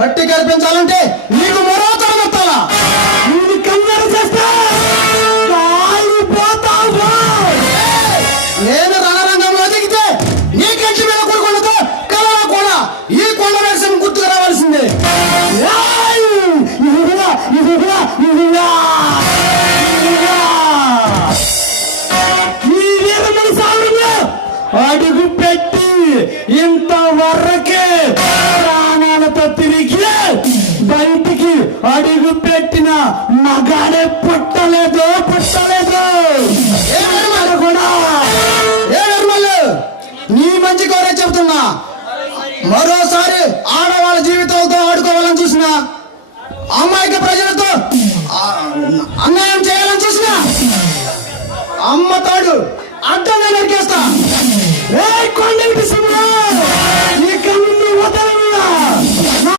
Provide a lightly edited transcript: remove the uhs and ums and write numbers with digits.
మట్టి కనిపించాలంటే నీకు మరో తరం ఎత్తాలా? నేను కన్నెర చేస్తా కాలిపోతావు. నేను రణరంగంలో దిగితే నీ కంటి మీద కొడుకులతో కలవ కూడా ఈ కొండ వేషం గుర్తుకు రావాల్సిందే. ఏయ్! ఇదిగో, ఇదిగో, ఇదిగో! ఈ వీరమణ సాగులో అడుగు పెట్టి ఇంతవరకే ప్రాణాలతో తిరిగి బయటికి అడుగు పెట్టిన మగాడే పుట్టలేదు ఏ నిర్మల్, నీ మంచి కోరే చెబుతున్నా. మరోసారి ఆడవాళ్ళ జీవితాలతో ఆడుకోవాలని చూసినా, అమాయక ప్రజలతో అన్యాయం చేయాలని చూసినా అమ్మ తాడు అడ్డంగా నరికేస్తా. కొండ